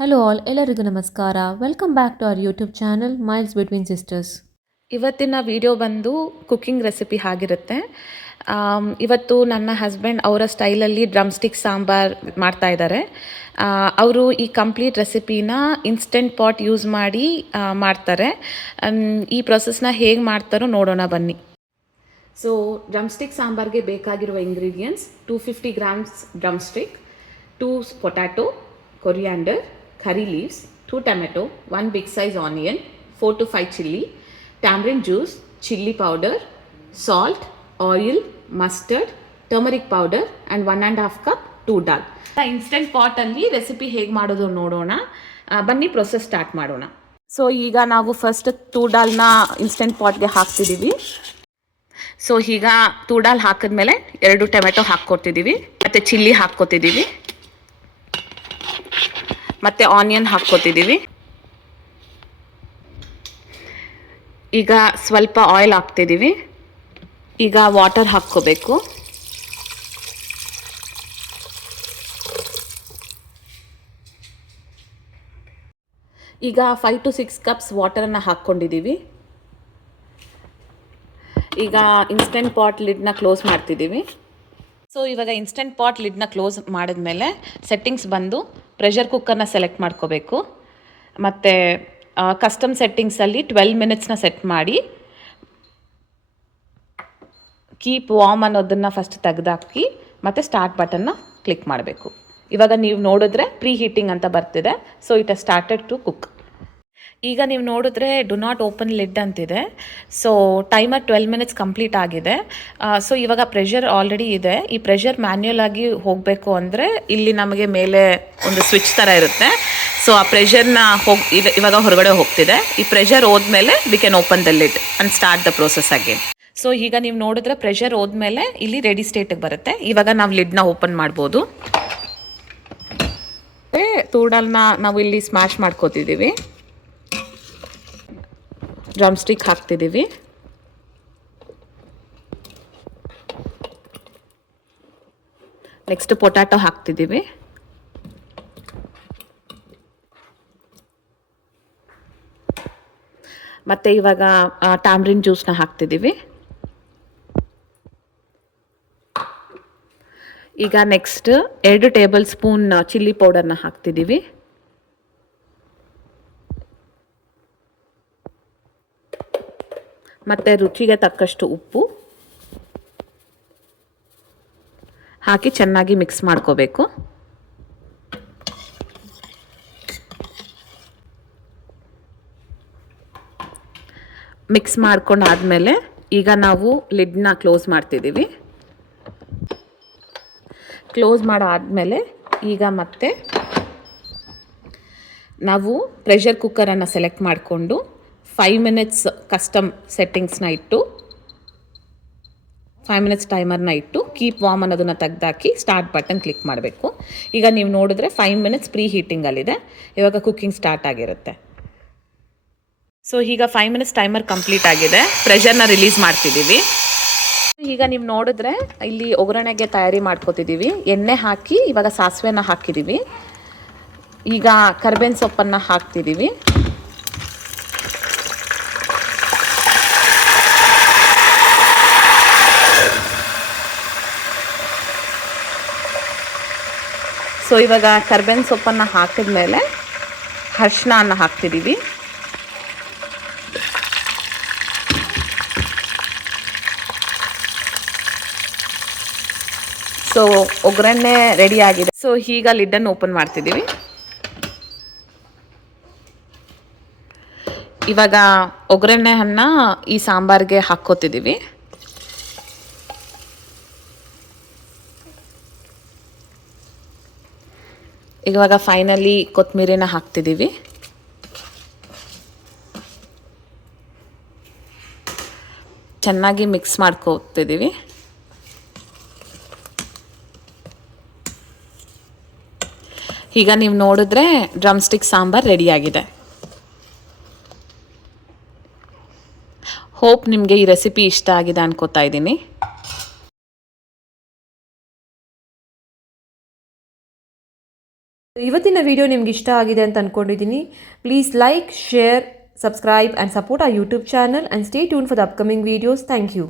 Hello all ಎಲ್ಲರಿಗೂ ನಮಸ್ಕಾರ. Welcome back to our YouTube channel miles between sisters ಇವತ್ತಿನ video ಬಂದು ಕುಕ್ಕಿಂಗ್ ರೆಸಿಪಿ ಆಗಿರುತ್ತೆ ಇವತ್ತು ನನ್ನ ಹಸ್ಬೆಂಡ್ ಅವರ ಸ್ಟೈಲಲ್ಲಿ ಡ್ರಮ್ ಸ್ಟಿಕ್ ಸಾಂಬಾರ್ ಮಾಡ್ತಾ ಇದ್ದಾರೆ ಅವರು ಈ ಕಂಪ್ಲೀಟ್ ರೆಸಿಪಿನ ಇನ್ಸ್ಟೆಂಟ್ ಪಾಟ್ ಯೂಸ್ ಮಾಡಿ ಮಾಡ್ತಾರೆ. ಈ ಪ್ರೊಸೆಸ್ನ ಹೇಗೆ ಮಾಡ್ತಾರೋ ನೋಡೋಣ ಬನ್ನಿ. ಸೊ ಡ್ರಮ್ ಸ್ಟಿಕ್ ಸಾಂಬಾರ್ಗೆ ಬೇಕಾಗಿರುವ ingredients two fifty grams drumstick two potato coriander curry leaves two tomato one big size onion four to five chilli tamarind juice chilli powder salt oil mustard turmeric powder and one and half cup toor dal instant ಪಾಟಲ್ಲಿ recipe ಹೇಗೆ ಮಾಡೋದು ನೋಡೋಣ. ಬನ್ನಿ process start ಮಾಡೋಣ. So ಈಗ ನಾವು first two ಡಾಲ್ನ instant ಪಾಟ್ಗೆ ಹಾಕ್ತಿದ್ದೀವಿ ಸೊ ಈಗ ತೂಡಾಲ್ ಹಾಕಿದ್ಮೇಲೆ ಎರಡು ಟೊಮೆಟೊ ಹಾಕ್ಕೊತಿದ್ದೀವಿ ಮತ್ತು ಚಿಲ್ಲಿ ಹಾಕ್ಕೊತಿದ್ದೀವಿ ಮತ್ತು ಆನಿಯನ್ ಹಾಕ್ಕೋತಿದ್ದೀವಿ ಈಗ ಸ್ವಲ್ಪ ಆಯಿಲ್ ಹಾಕ್ತಿದ್ದೀವಿ ಈಗ ವಾಟರ್ ಹಾಕ್ಕೋಬೇಕು. ಈಗ ಫೈವ್ ಟು ಸಿಕ್ಸ್ ಕಪ್ಸ್ ವಾಟರನ್ನು ಹಾಕ್ಕೊಂಡಿದ್ದೀವಿ ಈಗ ಇನ್ಸ್ಟೆಂಟ್ ಪಾಟ್ ಲಿಡ್ನ ಕ್ಲೋಸ್ ಮಾಡ್ತಿದ್ದೀವಿ ಸೊ ಇವಾಗ ಇನ್ಸ್ಟೆಂಟ್ ಪಾಟ್ ಲಿಡ್ನ ಕ್ಲೋಸ್ ಮಾಡಿದ್ಮೇಲೆ ಸೆಟ್ಟಿಂಗ್ಸ್ ಬಂದು ಪ್ರೆಷರ್ ಕುಕ್ಕರ್ನ ಸೆಲೆಕ್ಟ್ ಮಾಡ್ಕೋಬೇಕು. ಮತ್ತು ಕಸ್ಟಮ್ ಸೆಟ್ಟಿಂಗ್ಸಲ್ಲಿ ಟ್ವೆಲ್ ಮಿನಿಟ್ಸ್ನ ಸೆಟ್ ಮಾಡಿ ಕೀಪ್ ವಾಮ್ ಅನ್ನೋದನ್ನು ಫಸ್ಟ್ ತೆಗೆದಾಕಿ, ಮತ್ತು ಸ್ಟಾರ್ಟ್ ಬಟನ್ನ ಕ್ಲಿಕ್ ಮಾಡಬೇಕು. ಇವಾಗ ನೀವು ನೋಡಿದ್ರೆ ಪ್ರೀ ಹೀಟಿಂಗ್ ಅಂತ ಬರ್ತಿದೆ. So it started to cook ಈಗ ನೀವು ನೋಡಿದ್ರೆ ಡು ನಾಟ್ ಓಪನ್ ಲಿಡ್ ಅಂತಿದೆ. So timer twelve minutes complete ಆಗಿದೆ. ಸೊ ಇವಾಗ ಪ್ರೆಷರ್ ಆಲ್ರೆಡಿ ಇದೆ. ಈ ಪ್ರೆಷರ್ ಮ್ಯಾನ್ಯುಯಲ್ ಆಗಿ ಹೋಗಬೇಕು ಅಂದರೆ ಇಲ್ಲಿ ನಮಗೆ ಮೇಲೆ ಒಂದು ಸ್ವಿಚ್ ಥರ ಇರುತ್ತೆ. ಸೊ ಆ ಪ್ರೆಷರ್ನ ಹೋಗಿ ಇವಾಗ ಹೊರಗಡೆ ಹೋಗ್ತಿದೆ. ಈ ಪ್ರೆಷರ್ ಹೋದ್ಮೇಲೆ we can open the lid and start the process again so ಈಗ ನೀವು ನೋಡಿದ್ರೆ ಪ್ರೆಷರ್ ಹೋದ್ಮೇಲೆ ಇಲ್ಲಿ ರೆಡಿ ಸ್ಟೇಟಿಗೆ ಬರುತ್ತೆ. ಇವಾಗ ನಾವು ಲಿಡ್ನ ಓಪನ್ ಮಾಡ್ಬೋದು. ತೂಡಲ್ನ ನಾವು ಇಲ್ಲಿ ಸ್ಮ್ಯಾಶ್ ಮಾಡ್ಕೋತಿದ್ದೀವಿ. ಡ್ರಮ್ ಸ್ಟಿಕ್ ಹಾಕ್ತಿದ್ದೀವಿ ನೆಕ್ಸ್ಟ್ ಪೊಟ್ಯಾಟೊ ಹಾಕ್ತಿದ್ದೀವಿ ಮತ್ತು ಇವಾಗ ಟ್ಯಾಮ್ರಿನ್ ಜ್ಯೂಸ್ನ ಹಾಕ್ತಿದ್ದೀವಿ ಈಗ ನೆಕ್ಸ್ಟ್ ಎರಡು ಟೇಬಲ್ ಸ್ಪೂನ್ ಚಿಲ್ಲಿ ಪೌಡರ್ನ ಹಾಕ್ತಿದ್ದೀವಿ ಮತ್ತು ರುಚಿಗೆ ತಕ್ಕಷ್ಟು ಉಪ್ಪು ಹಾಕಿ ಚೆನ್ನಾಗಿ ಮಿಕ್ಸ್ ಮಾಡ್ಕೋಬೇಕು. ಮಿಕ್ಸ್ ಮಾಡ್ಕೊಂಡಾದ್ಮೇಲೆ ಈಗ ನಾವು ಲಿಡ್ನ ಕ್ಲೋಸ್ ಮಾಡ್ತಿದ್ದೀವಿ. ಕ್ಲೋಸ್ ಮಾಡಾದಮೇಲೆ ಈಗ ಮತ್ತೆ ನಾವು ಪ್ರೆಷರ್ ಕುಕ್ಕರನ್ನು ಸೆಲೆಕ್ಟ್ ಮಾಡಿಕೊಂಡು ಫೈವ್ ಮಿನಿಟ್ಸ್ ಕಸ್ಟಮ್ ಸೆಟ್ಟಿಂಗ್ಸ್ನ ಇಟ್ಟು ಫೈವ್ ಮಿನಿಟ್ಸ್ ಟೈಮರ್ನ ಇಟ್ಟು ಕೀಪ್ ವಾಮ್ ಅನ್ನೋದನ್ನು ತೆಗ್ದಾಕಿ ಸ್ಟಾರ್ಟ್ ಬಟನ್ ಕ್ಲಿಕ್ ಮಾಡಬೇಕು. ಈಗ ನೀವು ನೋಡಿದ್ರೆ ಫೈವ್ ಮಿನಿಟ್ಸ್ ಪ್ರೀ ಹೀಟಿಂಗಲ್ಲಿದೆ ಇವಾಗ ಕುಕ್ಕಿಂಗ್ ಸ್ಟಾರ್ಟ್ ಆಗಿರುತ್ತೆ. ಸೊ ಈಗ ಫೈವ್ ಮಿನಿಟ್ಸ್ ಟೈಮರ್ ಕಂಪ್ಲೀಟ್ ಆಗಿದೆ. ಪ್ರೆಷರ್ನ ರಿಲೀಸ್ ಮಾಡ್ತಿದ್ದೀವಿ ಈಗ ನೀವು ನೋಡಿದ್ರೆ ಇಲ್ಲಿ ಒಗ್ಗರಣೆಗೆ ತಯಾರಿ ಮಾಡ್ಕೋತಿದ್ದೀವಿ ಎಣ್ಣೆ ಹಾಕಿ ಇವಾಗ ಸಾಸಿವೆನ ಹಾಕಿದ್ದೀವಿ ಈಗ ಕರ್ಬೇವಿನ ಸೊಪ್ಪನ್ನು ಹಾಕ್ತಿದ್ದೀವಿ ಸೊ ಇವಾಗ ಕರ್ಬೇವಿನ ಸೊಪ್ಪನ್ನು ಹಾಕಿದ್ಮೇಲೆ ಅನ್ನ ಹಾಕ್ತಿದ್ದೀವಿ ಸೊ ಒಗ್ಗರಣೆ ರೆಡಿ ಆಗಿದೆ. ಸೊ ಈಗ ಲಿಡ್ಡನ್ನು ಓಪನ್ ಮಾಡ್ತಿದ್ದೀವಿ ಇವಾಗ ಒಗ್ಗರಣೆಯನ್ನ ಈ ಸಾಂಬಾರ್ಗೆ ಹಾಕ್ಕೋತಿದ್ದೀವಿ ಇವಾಗ ಫೈನಲಿ ಕೊತ್ತಂಬರಿನ ಹಾಕ್ತಿದ್ದೀವಿ ಚೆನ್ನಾಗಿ ಮಿಕ್ಸ್ ಮಾಡ್ಕೋತಿದ್ದೀವಿ ಈಗ ನೀವು ನೋಡಿದ್ರೆ ಡ್ರಮ್ ಸ್ಟಿಕ್ ಸಾಂಬಾರ್ ರೆಡಿಯಾಗಿದೆ ಹೋಪ್ ನಿಮಗೆ ಈ ರೆಸಿಪಿ ಇಷ್ಟ ಆಗಿದೆ ಅನ್ಕೋತಾ ಇದ್ದೀನಿ. ಇವತ್ತಿನ ವಿಡಿಯೋ ನಿಮ್ಗೆ ಇಷ್ಟ ಆಗಿದೆ ಅಂತ ಅಂದ್ಕೊಂಡಿದ್ದೀನಿ please like share subscribe and support a YouTube channel and stay tune for the upcoming videos thank you